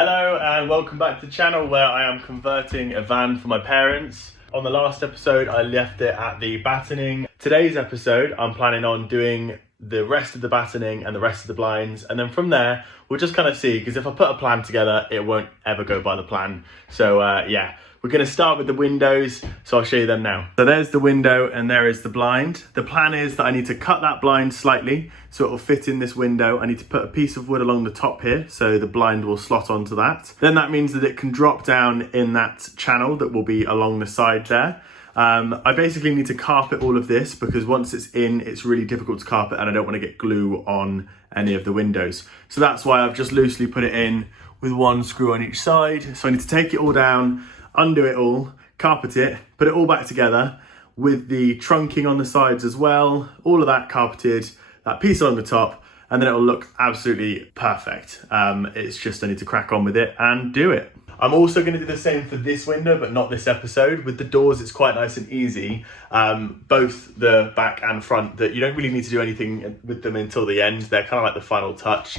Hello and welcome back to the channel where I am converting a van for my parents. On the last episode I left it at the battening. Today's episode I'm planning on doing the rest of the battening and the rest of the blinds, and then from there we'll just kind of see, because if I put a plan together it won't ever go by the plan. So yeah, we're going to start with the windows, so I'll show you them now. So there's the window and there is the blind. The plan is that I need to cut that blind slightly so it will fit in this window. I need to put a piece of wood along the top here so the blind will slot onto that. Then that means that it can drop down in that channel that will be along the side there. I basically need to carpet all of this because once it's in, it's really difficult to carpet and I don't want to get glue on any of the windows. So that's why I've just loosely put it in with one screw on each side. So I need to take it all down, undo it all, carpet it, put it all back together with the trunking on the sides as well, all of that carpeted, that piece on the top, and then it will look absolutely perfect. It's just I need to crack on with it and do it. I'm also going to do the same for this window, but not this episode. With the doors, it's quite nice and easy, both the back and front, that you don't really need to do anything with them until the end. They're kind of like the final touch.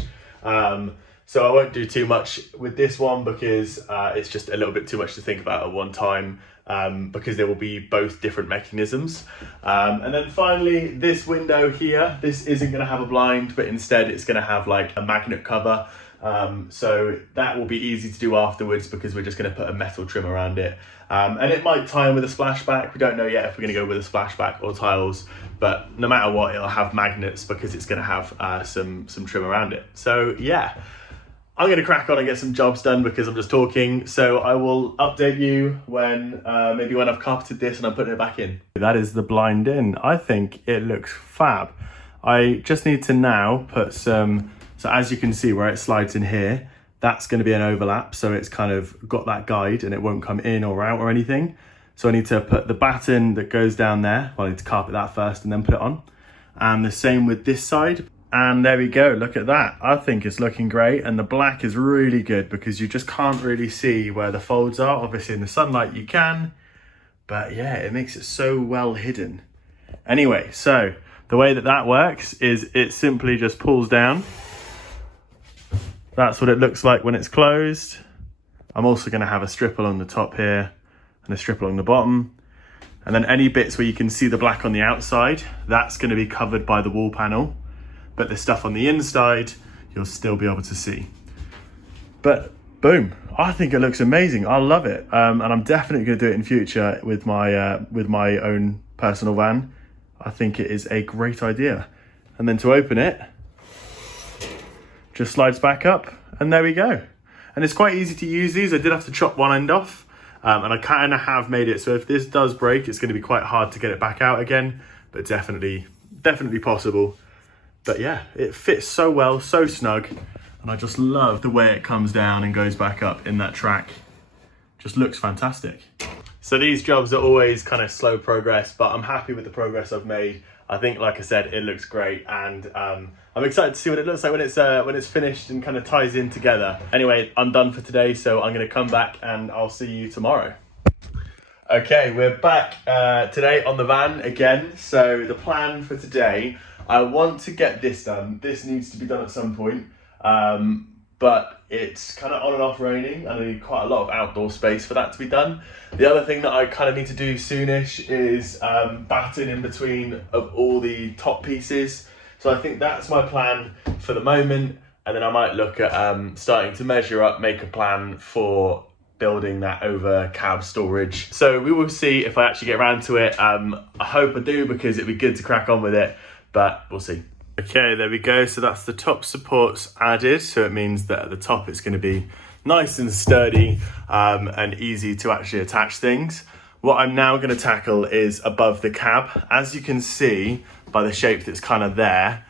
So I won't do too much with this one because it's just a little bit too much to think about at one time, because there will be both different mechanisms. And then finally, this window here, this isn't going to have a blind, but instead it's going to have like a magnet cover. So that will be easy to do afterwards because we're just going to put a metal trim around it. And it might tie in with a splashback. We don't know yet if we're going to go with a splashback or tiles, but no matter what, it'll have magnets because it's going to have some trim around it. So yeah, I'm going to crack on and get some jobs done because I'm just talking. So I will update you when, maybe when I've carpeted this and I'm putting it back in. That is the blind in. I think it looks fab. I just need to now put some, so as you can see where it slides in here, that's going to be an overlap. So it's kind of got that guide and it won't come in or out or anything. So I need to put the batten that goes down there. Well, I need to carpet that first and then put it on. And the same with this side. And there we go, look at that. I think it's looking great, and the black is really good because you just can't really see where the folds are. Obviously in the sunlight you can, but yeah, it makes it so well hidden. Anyway, so the way that works is it simply just pulls down. That's what it looks like when it's closed. I'm also going to have a strip along the top here and a strip along the bottom. And then any bits where you can see the black on the outside, that's going to be covered by the wall panel. But the stuff on the inside, you'll still be able to see. But boom, I think it looks amazing. I love it. And I'm definitely going to do it in future with my own personal van. I think it is a great idea. And then to open it, just slides back up and there we go. And it's quite easy to use these. I did have to chop one end off and I kind of have made it so if this does break, it's going to be quite hard to get it back out again, but definitely possible. But yeah, it fits so well, so snug, and I just love the way it comes down and goes back up in that track. Just looks fantastic. So these jobs are always kind of slow progress, but I'm happy with the progress I've made. I think, like I said, it looks great, and I'm excited to see what it looks like when it's finished and kind of ties in together. Anyway, I'm done for today, so I'm going to come back and I'll see you tomorrow. Okay, we're back today on the van again. So the plan for today, I want to get this done. This needs to be done at some point, but it's kind of on and off raining and I need quite a lot of outdoor space for that to be done. The other thing that I kind of need to do soonish is batten in between of all the top pieces. So I think that's my plan for the moment. And then I might look at starting to measure up, make a plan for building that over cab storage. So we will see if I actually get around to it. I hope I do because it'd be good to crack on with it, but we'll see. Okay, there we go. So that's the top supports added. So it means that at the top it's going to be nice and sturdy and easy to actually attach things. What I'm now going to tackle is above the cab. As you can see by the shape that's kind of there,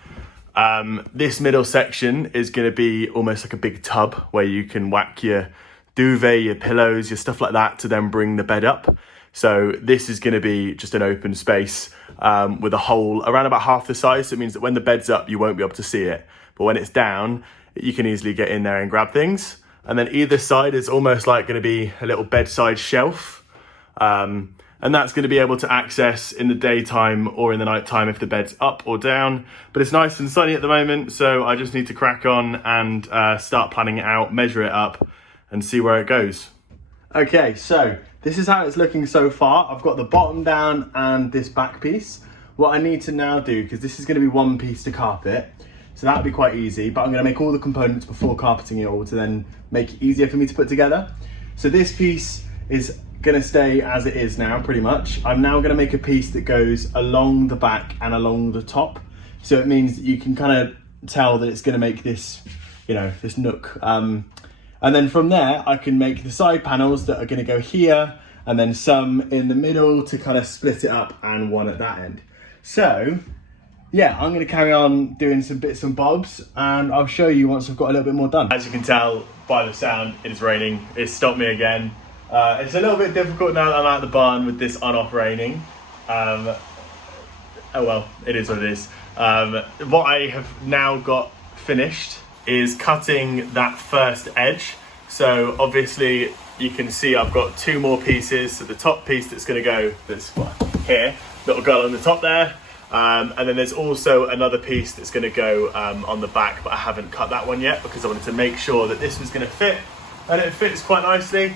this middle section is going to be almost like a big tub where you can whack your duvet, your pillows, your stuff like that to then bring the bed up. So this is going to be just an open space with a hole around about half the size. So it means that when the bed's up, you won't be able to see it. But when it's down, you can easily get in there and grab things. And then either side is almost like going to be a little bedside shelf. and that's going to be able to access in the daytime or in the nighttime if the bed's up or down. But it's nice and sunny at the moment, so I just need to crack on and start planning it out, measure it up and see where it goes. Okay, so this is how it's looking so far. I've got the bottom down and this back piece. What I need to now do, because this is going to be one piece to carpet, so that'll be quite easy, but I'm going to make all the components before carpeting it all to then make it easier for me to put together. So this piece is going to stay as it is now, pretty much. I'm now going to make a piece that goes along the back and along the top. So it means that you can kind of tell that it's going to make this, you know, this nook. And then from there, I can make the side panels that are going to go here, and then some in the middle to kind of split it up, and one at that end. So yeah, I'm going to carry on doing some bits and bobs, and I'll show you once I've got a little bit more done. As you can tell by the sound, it is raining. It's stopped me again. It's a little bit difficult now that I'm at the barn with this on-off raining. Oh well, it is what it is. What I have now got finished is cutting that first edge. So obviously you can see I've got two more pieces. So the top piece that's going to go, that's here, that'll go on the top there. And then there's also another piece that's going to go on the back, but I haven't cut that one yet because I wanted to make sure that this was going to fit, and it fits quite nicely.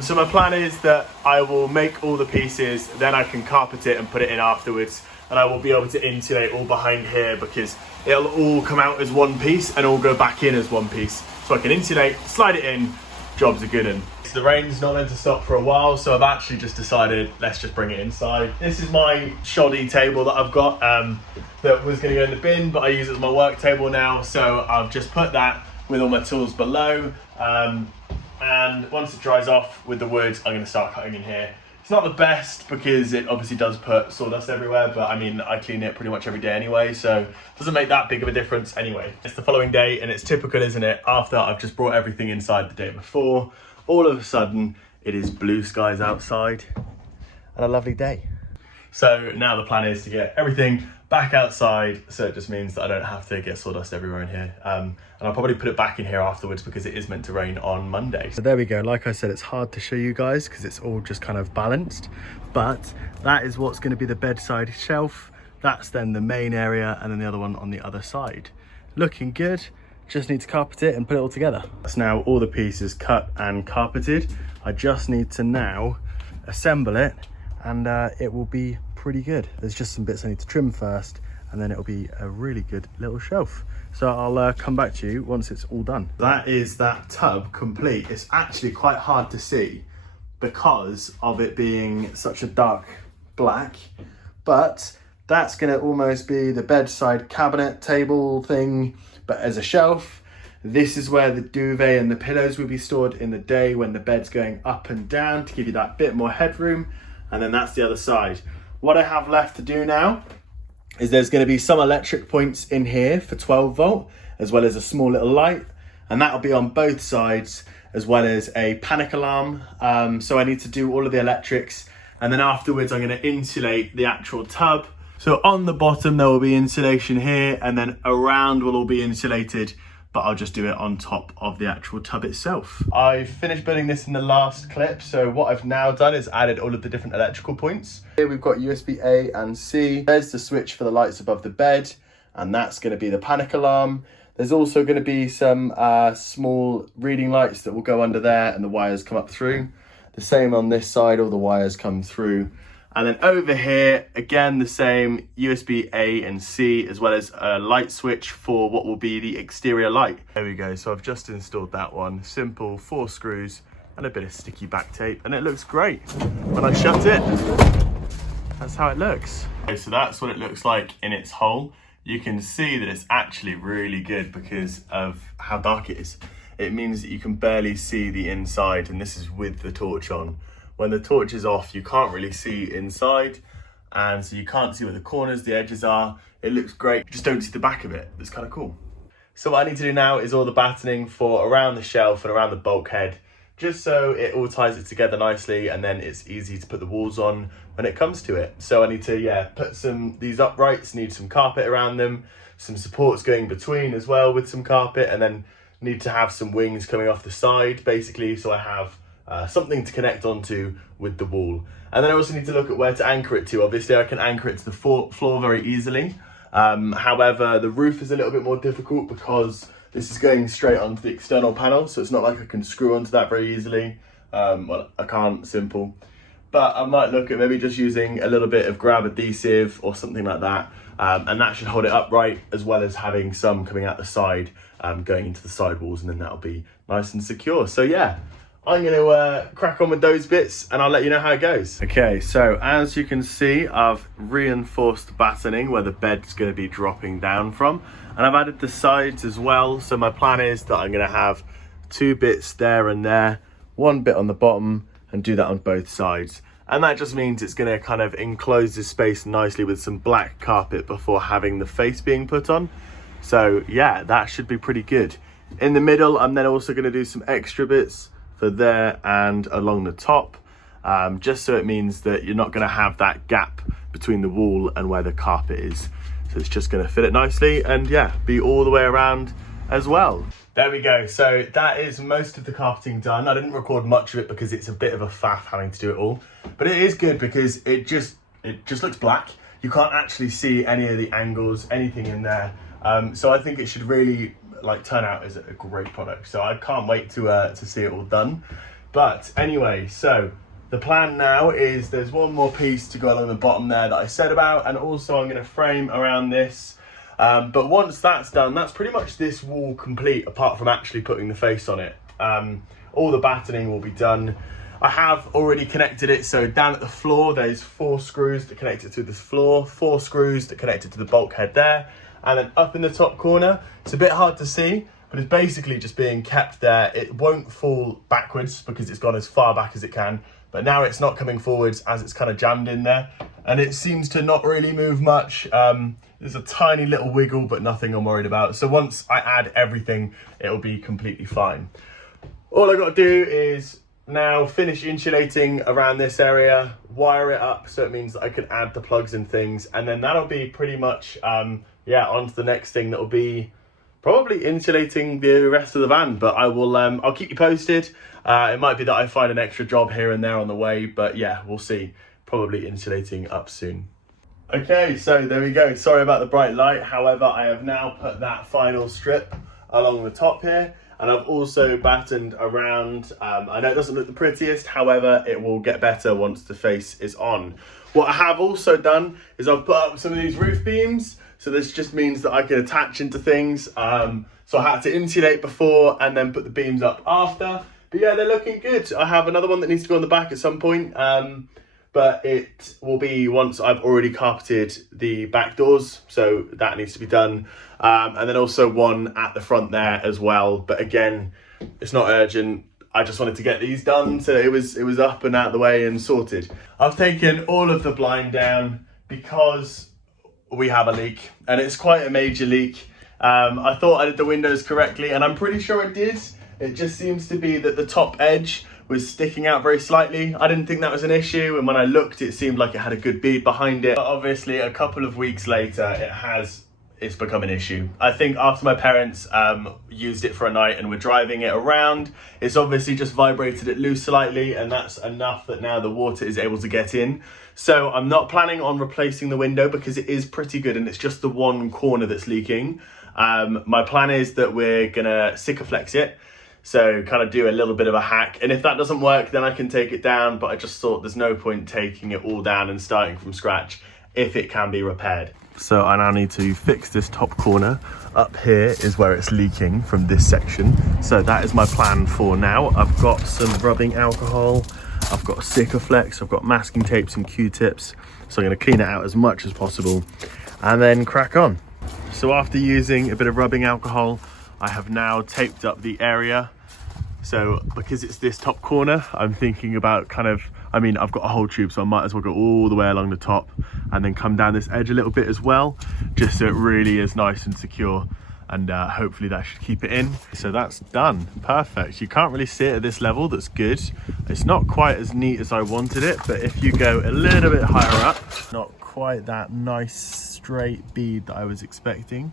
So my plan is that I will make all the pieces, then I can carpet it and put it in afterwards, and I will be able to insulate all behind here because it'll all come out as one piece and all go back in as one piece. So I can insulate, slide it in, jobs are good. And the rain's not meant to stop for a while, so I've actually just decided let's just bring it inside. This is my shoddy table that I've got that was going to go in the bin, but I use it as my work table now, so I've just put that with all my tools below. And once it dries off with the wood, I'm going to start cutting in here. It's not the best because it obviously does put sawdust everywhere, but I mean, I clean it pretty much every day anyway, so it doesn't make that big of a difference anyway. It's the following day, and it's typical, isn't it? After I've just brought everything inside the day before, all of a sudden it is blue skies outside and a lovely day. So now the plan is to get everything back outside, so it just means that I don't have to get sawdust everywhere in here. And I'll probably put it back in here afterwards because it is meant to rain on Monday. So there we go. Like I said, it's hard to show you guys because it's all just kind of balanced, but that is what's going to be the bedside shelf. That's then the main area, and then the other one on the other side. Looking good. Just need to carpet it and put it all together. That's now all the pieces cut and carpeted. I just need to now assemble it, and it will be pretty good. There's just some bits I need to trim first, and then it'll be a really good little shelf. So I'll come back to you once it's all done. That is that tub complete. It's actually quite hard to see because of it being such a dark black, but that's gonna almost be the bedside cabinet table thing, but as a shelf. This is where the duvet and the pillows will be stored in the day when the bed's going up and down to give you that bit more headroom. And then that's the other side. What I have left to do now is there's going to be some electric points in here for 12 volt, as well as a small little light, and that'll be on both sides, as well as a panic alarm. So I need to do all of the electrics, and then afterwards I'm going to insulate the actual tub. So on the bottom there will be insulation here, and then around will all be insulated, but I'll just do it on top of the actual tub itself. I finished building this in the last clip, so what I've now done is added all of the different electrical points. Here we've got USB A and C. There's the switch for the lights above the bed, and that's going to be the panic alarm. There's also going to be some small reading lights that will go under there, and the wires come up through. The same on this side, all the wires come through. And then over here, again, the same USB A and C, as well as a light switch for what will be the exterior light. There we go, so I've just installed that one. Simple, 4 screws and a bit of sticky back tape, and it looks great. When I shut it, that's how it looks. Okay, so that's what it looks like in its whole. You can see that it's actually really good because of how dark it is. It means that you can barely see the inside, and this is with the torch on. When the torch is off, you can't really see inside, and so you can't see where the corners, the edges are. It looks great, you just don't see the back of it. It's kind of cool. So what I need to do now is all the battening for around the shelf and around the bulkhead, just so it all ties it together nicely, and then it's easy to put the walls on when it comes to it. So I need to, put these uprights, need some carpet around them, some supports going between as well with some carpet, and then need to have some wings coming off the side, basically, so I have something to connect onto with the wall. And then I also need to look at where to anchor it to. Obviously I can anchor it to the floor very easily. However, the roof is a little bit more difficult because this is going straight onto the external panel, so it's not like I can screw onto that very easily. Well, I can't, simple. But I might look at maybe just using a little bit of grab adhesive or something like that. And that should hold it upright, as well as having some coming out the side, going into the sidewalls, and then that'll be nice and secure. So yeah, I'm gonna crack on with those bits and I'll let you know how it goes. Okay, so as you can see, I've reinforced the battening where the bed's gonna be dropping down from. And I've added the sides as well. So my plan is that I'm gonna have 2 bits there and there, 1 bit on the bottom, and do that on both sides. And that just means it's gonna kind of enclose this space nicely with some black carpet before having the face being put on. So yeah, that should be pretty good. In the middle, I'm then also gonna do some extra bits for there and along the top, just so it means that you're not gonna have that gap between the wall and where the carpet is. So it's just gonna fit it nicely and yeah, be all the way around as well. There we go. So that is most of the carpeting done. I didn't record much of it because it's a bit of a faff having to do it all, but it is good because it just looks black. You can't actually see any of the angles, anything in there. So I think it should really turn out as a great product. So I can't wait to see it all done. But anyway, so the plan now is there's one more piece to go along the bottom there that I said about, and also I'm going to frame around this. But once that's done, that's pretty much this wall complete, apart from actually putting the face on it. All the battening will be done. I have already connected it, so down at the floor there's 4 screws that connect it to this floor, 4 screws that connect it to the bulkhead there, and then up in the top corner, it's a bit hard to see, but it's basically just being kept there. It won't fall backwards because it's gone as far back as it can, but now it's not coming forwards as it's kind of jammed in there, and it seems to not really move much. There's a tiny little wiggle, but nothing I'm worried about. So once I add everything, it'll be completely fine. All I got to do is now finish insulating around this area, wire it up so it means that I can add the plugs and things, and then that'll be pretty much, yeah, on to the next thing that'll be probably insulating the rest of the van. But I will, I'll keep you posted. It might be that I find an extra job here and there on the way, but yeah, we'll see. Probably insulating up soon. Okay, so there we go. Sorry about the bright light. However, I have now put that final strip along the top here, and I've also battened around. I know it doesn't look the prettiest, however, it will get better once the face is on. What I have also done is I've put up some of these roof beams. So this just means that I can attach into things. So I had to insulate before and then put the beams up after. But yeah, they're looking good. I have another one that needs to go on the back at some point. But it will be once I've already carpeted the back doors, so that needs to be done. And then also one at the front there as well. But again, it's not urgent. I just wanted to get these done, so it was up and out of the way and sorted. I've taken all of the blind down because we have a leak, and it's quite a major leak. I thought I did the windows correctly, and I'm pretty sure it did. It just seems to be that the top edge was sticking out very slightly. I didn't think that was an issue, and when I looked, it seemed like it had a good bead behind it. But obviously, a couple of weeks later, it's become an issue. I think after my parents used it for a night and were driving it around, it's obviously just vibrated it loose slightly, and that's enough that now the water is able to get in. So I'm not planning on replacing the window because it is pretty good and it's just the one corner that's leaking. My plan is that we're gonna Sikaflex it. So kind of do a little bit of a hack, and if that doesn't work, then I can take it down, but I just thought there's no point taking it all down and starting from scratch if it can be repaired. So I now need to fix this top corner. Up here is where it's leaking from this section. So that is my plan for now. I've got some rubbing alcohol, I've got Sikaflex, I've got masking tapes and Q-tips. So I'm gonna clean it out as much as possible and then crack on. So after using a bit of rubbing alcohol, I have now taped up the area. So because it's this top corner, I'm thinking about I've got a whole tube, so I might as well go all the way along the top and then come down this edge a little bit as well, just so it really is nice and secure, and hopefully that should keep it in. So that's done, perfect. You can't really see it at this level, that's good. It's not quite as neat as I wanted it, but if you go a little bit higher up, not quite that nice straight bead that I was expecting.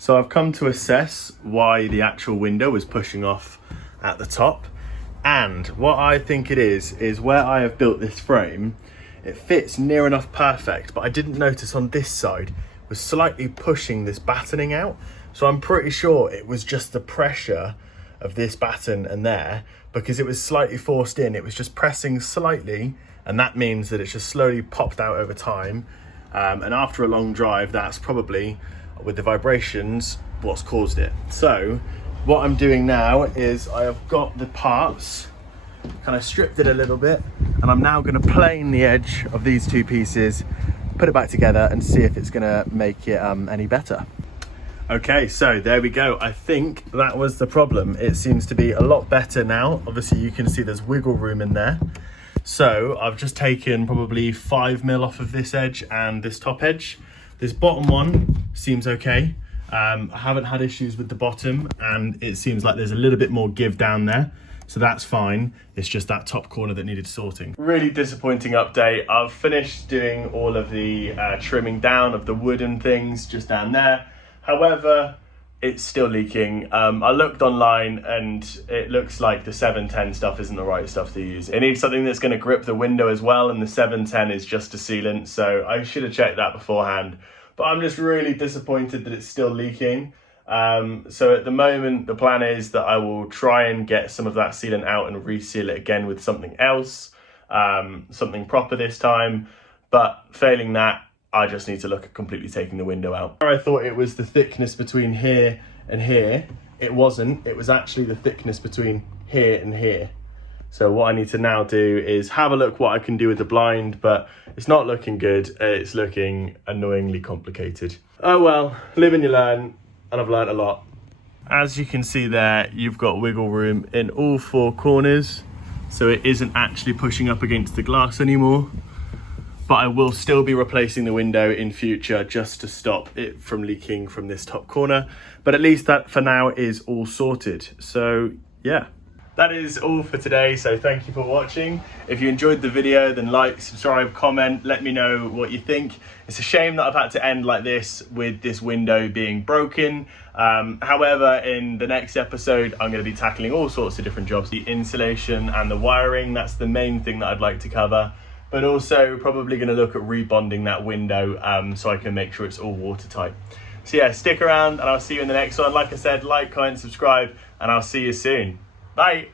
So I've come to assess why the actual window is pushing off at the top. And what I think it is where I have built this frame, it fits near enough perfect, but I didn't notice on this side was slightly pushing this battening out. So I'm pretty sure it was just the pressure of this batten and there, because it was slightly forced in. It was just pressing slightly, and that means that it's just slowly popped out over time. And after a long drive, that's probably, with the vibrations, what's caused it. So what I'm doing now is I have got the parts, kind of stripped it a little bit, and I'm now going to plane the edge of these two pieces, put it back together and see if it's going to make it any better. Okay, so there we go. I think that was the problem. It seems to be a lot better now. Obviously you can see there's wiggle room in there. So I've just taken probably 5mm off of this edge and this top edge. This bottom one seems okay. I haven't had issues with the bottom, and it seems like there's a little bit more give down there. So that's fine. It's just that top corner that needed sorting. Really disappointing update. I've finished doing all of the trimming down of the wooden things just down there. However, it's still leaking. I looked online and it looks like the 710 stuff isn't the right stuff to use. It needs something that's going to grip the window as well, and the 710 is just a sealant, so I should have checked that beforehand. But I'm just really disappointed that it's still leaking. So at the moment, the plan is that I will try and get some of that sealant out and reseal it again with something else, something proper this time. But failing that, I just need to look at completely taking the window out. I thought it was the thickness between here and here. It wasn't. It was actually the thickness between here and here. So what I need to now do is have a look what I can do with the blind, but it's not looking good. It's looking annoyingly complicated. Oh well, live and you learn, and I've learned a lot. As you can see there, you've got wiggle room in all four corners, so it isn't actually pushing up against the glass anymore. But I will still be replacing the window in future just to stop it from leaking from this top corner. But at least that for now is all sorted. So yeah, that is all for today. So thank you for watching. If you enjoyed the video, then like, subscribe, comment, let me know what you think. It's a shame that I've had to end like this with this window being broken. However, in the next episode, I'm going to be tackling all sorts of different jobs. The insulation and the wiring, that's the main thing that I'd like to cover. But also probably going to look at rebonding that window so I can make sure it's all watertight. So yeah, stick around and I'll see you in the next one. Like I said, like, comment, subscribe, and I'll see you soon. Bye.